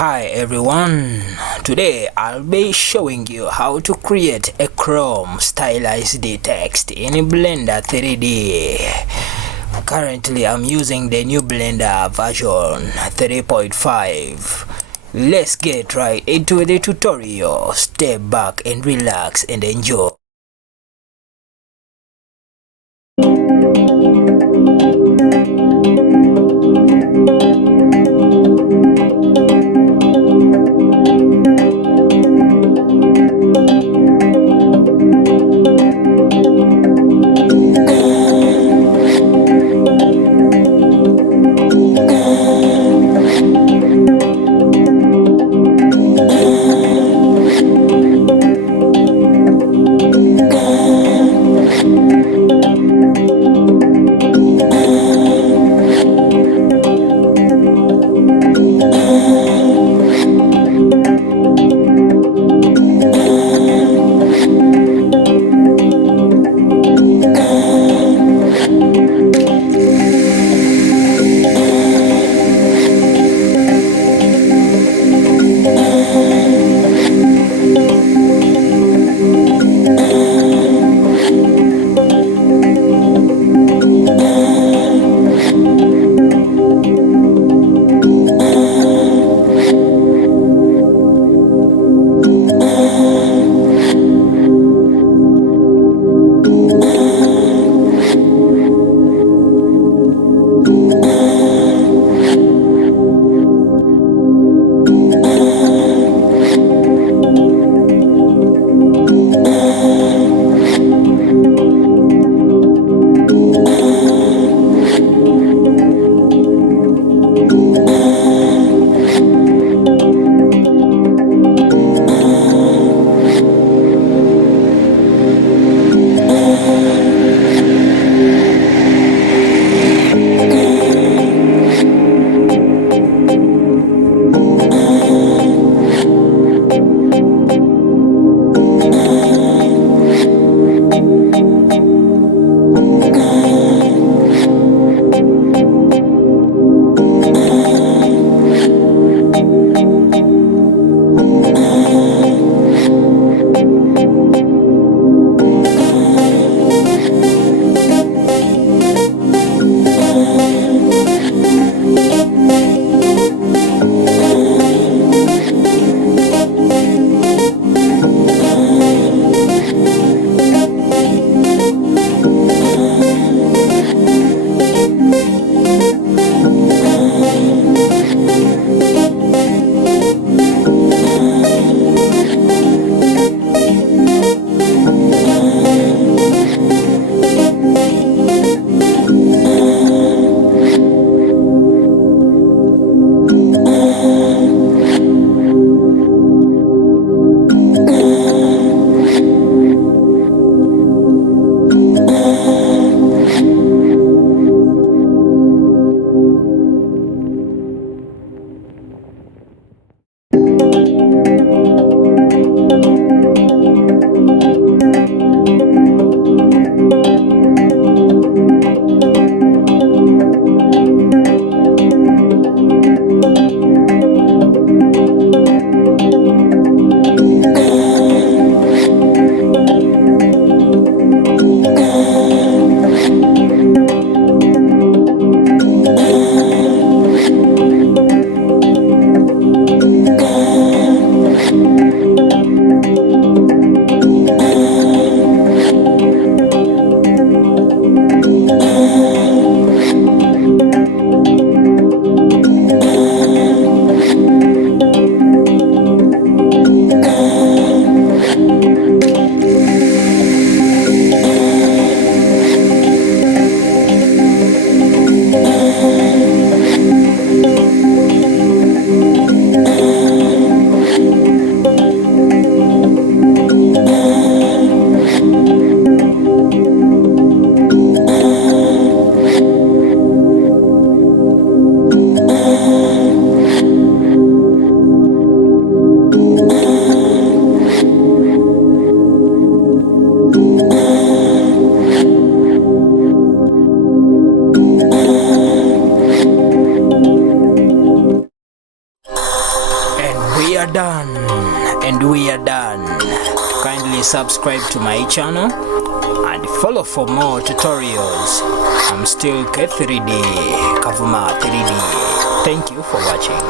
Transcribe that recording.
Hi everyone, today I'll be showing you how to create a Chrome stylized text in Blender 3D. Currently I'm using the new Blender version 3.5. Let's get right into the tutorial. Step back and relax and enjoy. are done, and we are done. Kindly subscribe to my channel and follow for more tutorials. I'm still K3D, Kavuma 3D. Thank you for watching.